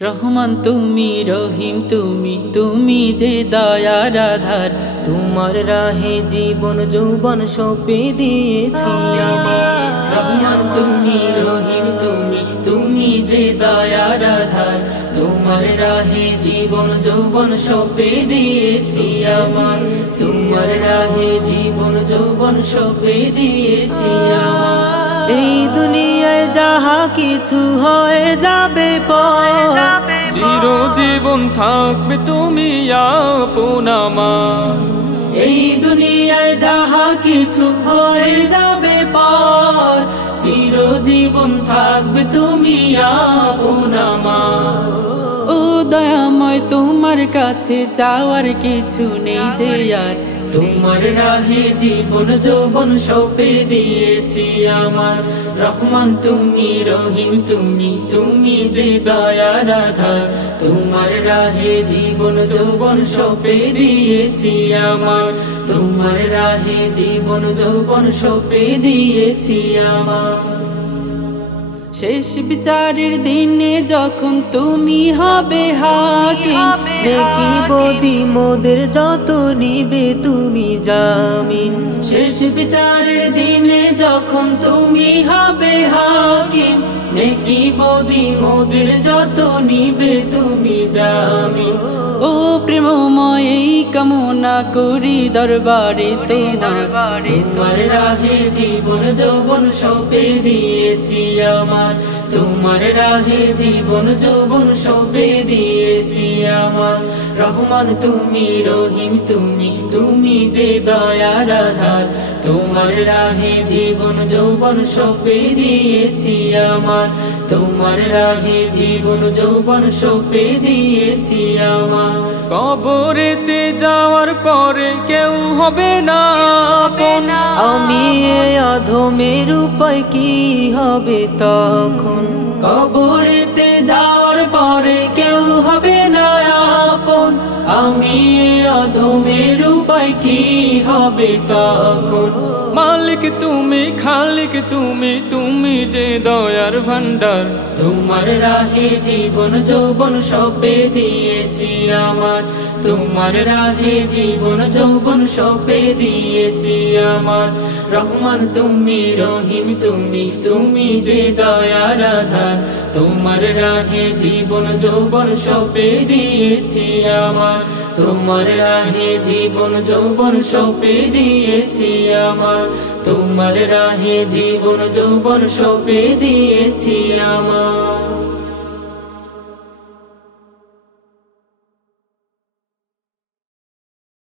রহমান তুমি, রহিম তুমি, তুমি যে দয়ার আধার। তোমার রাহে জীবন যৌবন সঁপে দিয়েছি আমার। রহমান তুমি, রহিম তুমি, তুমি যে দয়ার আধার। তোমার রাহে জীবন যৌবন সঁপে দিয়েছি আমার। তোমার রাহে জীবন যৌবন সঁপে দিয়েছি আমার। এই দুনিয়ায় যাহা কিছু হয়ে যাবে পর, চিরজীবন থাকবে তুমি আপন আমার। এই দুনিয়ায় যাহা কিছু হয়ে যাবে পর, চিরজীবন থাকবে তুমি আপন আমার। ও দয়াময় তোমার কাছে চাওয়ার কিছু নেই যে আর। তোমার রাহে জীবন যৌবন সঁপে দিয়েছি আমার। রহমান তুমি, রহিম তুমি, তুমি যে দয়ার আধার। তোমার রাহে জীবন যৌবন সঁপে দিয়েছি আমার। তোমার রাহে জীবন যৌবন সঁপে দিয়েছি আমার। শেষ বিচারের দিনে যখন তুমি হবে হাকিম, নেকি বদি মোদের যত নিবে তুমি জামিন। শেষ বিচারের দিনে যখন তুমি হবে হাকিম, নেকি বদি মোদের যত নিবে তুমি জামিন। ও প্রেমময় এই কামনা করি দরবারে তোমার। তোমার রাহে জীবন যৌবন সঁপে দিয়েছি আমার। তোমার রাহে জীবন যৌবন সঁপে দিয়েছি আমার। রহমান তুমি, রহিম তুমি, তুমি যে দয়ার আধার। তোমার রাহে জীবন যৌবন সঁপে দিয়েছি আমার। তোমার রাহে জীবন যৌবন সঁপে দিয়েছি আমার। কবরেতে যাওয়ার পরে কেউ হবে না আপন, আমি এই অধমের উপায় কি হবে তখন। কবরেতে যাওয়ার পরে কেউ হবে না আপন, আমি এই অধমের উপায় কি হবে তখন। মালিক তুমি, খালিক তুমি, তুমি যে দয়ার ভান্ডার। তোমার রাহে জীবন যৌবন সঁপে দিয়েছি আমার। তোমার রাহে জীবন যৌবন সঁপে দিয়েছি আমার। রহমান তুমি, রহিম তুমি, তুমি যে দয়ার আধার। তোমার রাহে জীবন যৌবন সঁপে দিয়েছি আমার। তোমার রাহে জীবন যৌবন সঁপে দিয়েছি আমার। তোমার রাহে জীবন যৌবন সঁপে দিয়েছি আমার।